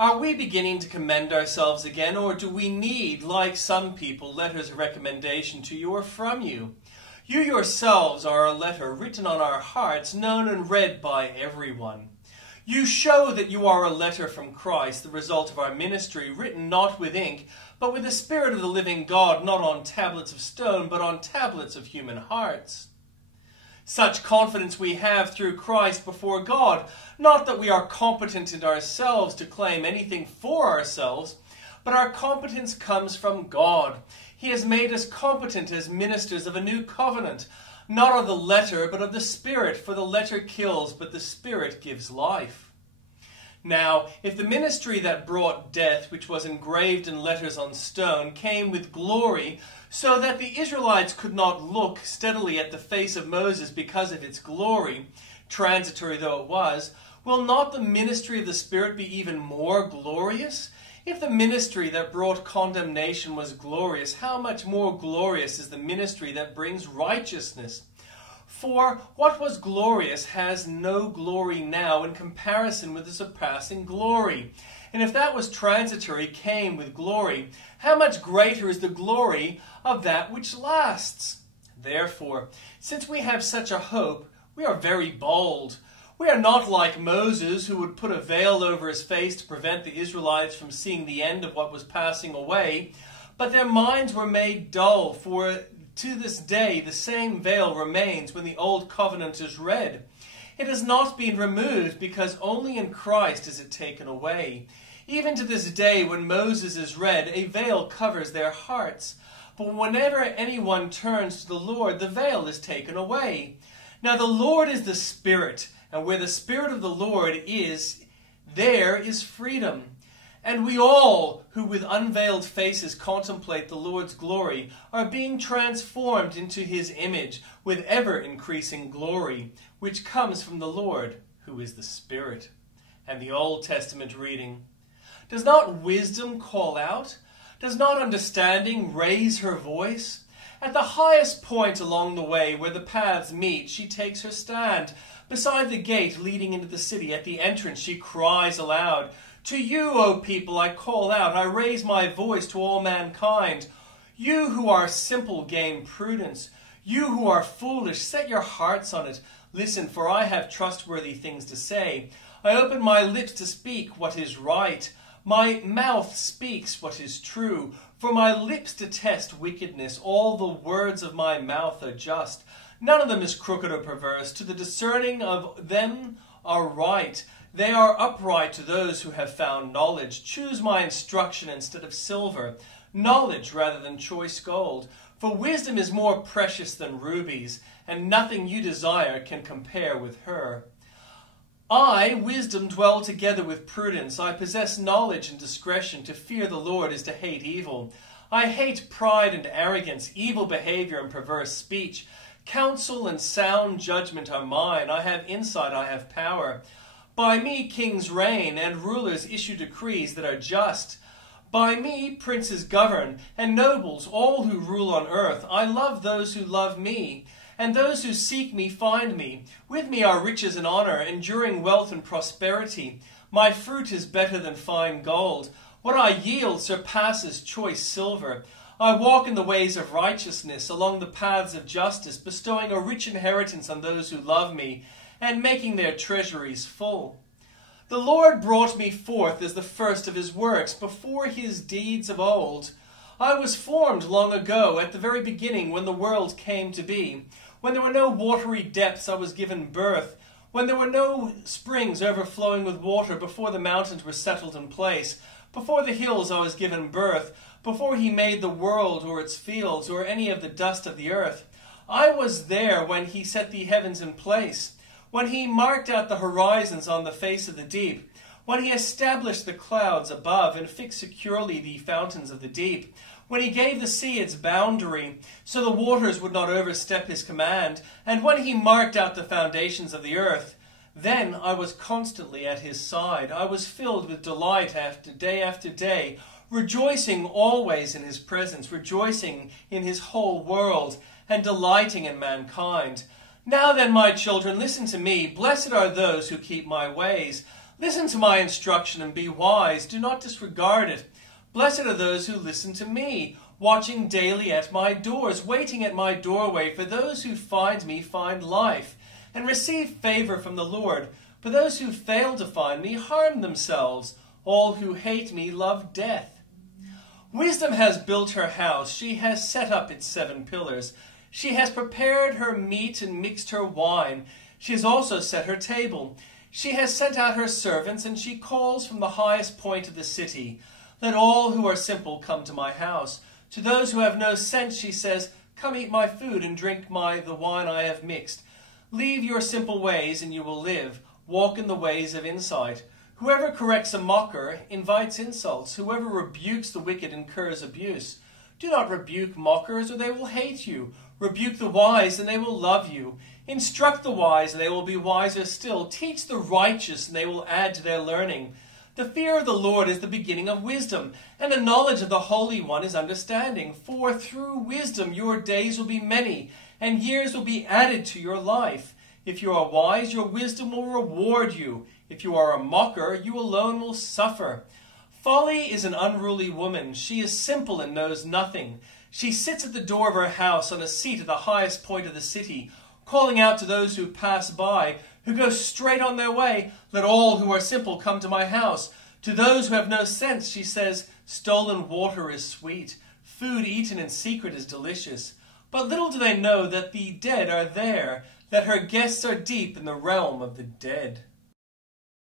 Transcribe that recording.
Are we beginning to commend ourselves again, or do we need, like some people, letters of recommendation to you or from you? You yourselves are a letter written on our hearts, known and read by everyone. You show that you are a letter from Christ, the result of our ministry, written not with ink, but with the Spirit of the living God, not on tablets of stone, but on tablets of human hearts. Such confidence we have through Christ before God, not that we are competent in ourselves to claim anything for ourselves, but our competence comes from God. He has made us competent as ministers of a new covenant, not of the letter, but of the Spirit, for the letter kills, but the Spirit gives life. Now, if the ministry that brought death, which was engraved in letters on stone, came with glory, so that the Israelites could not look steadily at the face of Moses because of its glory, transitory though it was, will not the ministry of the Spirit be even more glorious? If the ministry that brought condemnation was glorious, how much more glorious is the ministry that brings righteousness? For what was glorious has no glory now in comparison with the surpassing glory. And if that was transitory came with glory, how much greater is the glory of that which lasts? Therefore, since we have such a hope, we are very bold. We are not like Moses, who would put a veil over his face to prevent the Israelites from seeing the end of what was passing away, but their minds were made dull, for to this day the same veil remains when the old covenant is read. It has not been removed, because only in Christ is it taken away. Even to this day, when Moses is read, a veil covers their hearts. But whenever anyone turns to the Lord, the veil is taken away. Now the Lord is the Spirit, and where the Spirit of the Lord is, there is freedom. And we all, who with unveiled faces contemplate the Lord's glory, are being transformed into his image with ever-increasing glory, which comes from the Lord, who is the Spirit. And the Old Testament reading: Does not wisdom call out? Does not understanding raise her voice? At the highest point along the way where the paths meet, she takes her stand. Beside the gate leading into the city, at the entrance, she cries aloud, To you, O people, I call out, I raise my voice to all mankind. You who are simple gain prudence. You who are foolish, set your hearts on it. Listen, for I have trustworthy things to say. I open my lips to speak what is right. My mouth speaks what is true. For my lips detest wickedness. All the words of my mouth are just. None of them is crooked or perverse. To the discerning of them are right. They are upright to those who have found knowledge. Choose my instruction instead of silver, knowledge rather than choice gold. For wisdom is more precious than rubies, and nothing you desire can compare with her. I, wisdom, dwell together with prudence. I possess knowledge and discretion. To fear the Lord is to hate evil. I hate pride and arrogance, evil behavior and perverse speech. Counsel and sound judgment are mine. I have insight, I have power. By me kings reign, and rulers issue decrees that are just. By me princes govern, and nobles, all who rule on earth. I love those who love me, and those who seek me find me. With me are riches and honor, enduring wealth and prosperity. My fruit is better than fine gold. What I yield surpasses choice silver. I walk in the ways of righteousness, along the paths of justice, bestowing a rich inheritance on those who love me, and making their treasuries full. The Lord brought me forth as the first of his works, before his deeds of old. I was formed long ago, at the very beginning, when the world came to be. When there were no watery depths, I was given birth. When there were no springs overflowing with water, before the mountains were settled in place. Before the hills I was given birth. Before he made the world or its fields, or any of the dust of the earth. I was there when he set the heavens in place. When he marked out the horizons on the face of the deep, when he established the clouds above and fixed securely the fountains of the deep, when he gave the sea its boundary, so the waters would not overstep his command, and when he marked out the foundations of the earth, then I was constantly at his side. I was filled with delight after day, rejoicing always in his presence, rejoicing in his whole world, and delighting in mankind. Now then, my children, listen to me. Blessed are those who keep my ways. Listen to my instruction and be wise. Do not disregard it. Blessed are those who listen to me, watching daily at my doors, waiting at my doorway. For those who find me find life, and receive favor from the Lord. For those who fail to find me harm themselves. All who hate me love death. Wisdom has built her house. She has set up its 7 pillars. She has prepared her meat and mixed her wine. She has also set her table. She has sent out her servants, and she calls from the highest point of the city. Let all who are simple come to my house. To those who have no sense, she says, come eat my food and drink the wine I have mixed. Leave your simple ways, and you will live. Walk in the ways of insight. Whoever corrects a mocker invites insults. Whoever rebukes the wicked incurs abuse. Do not rebuke mockers, or they will hate you. Rebuke the wise, and they will love you. Instruct the wise, and they will be wiser still. Teach the righteous, and they will add to their learning. The fear of the Lord is the beginning of wisdom, and the knowledge of the Holy One is understanding. For through wisdom your days will be many, and years will be added to your life. If you are wise, your wisdom will reward you. If you are a mocker, you alone will suffer. Folly is an unruly woman. She is simple and knows nothing. She sits at the door of her house on a seat at the highest point of the city, calling out to those who pass by, who go straight on their way, let all who are simple come to my house. To those who have no sense, she says, stolen water is sweet. Food eaten in secret is delicious. But little do they know that the dead are there, that her guests are deep in the realm of the dead.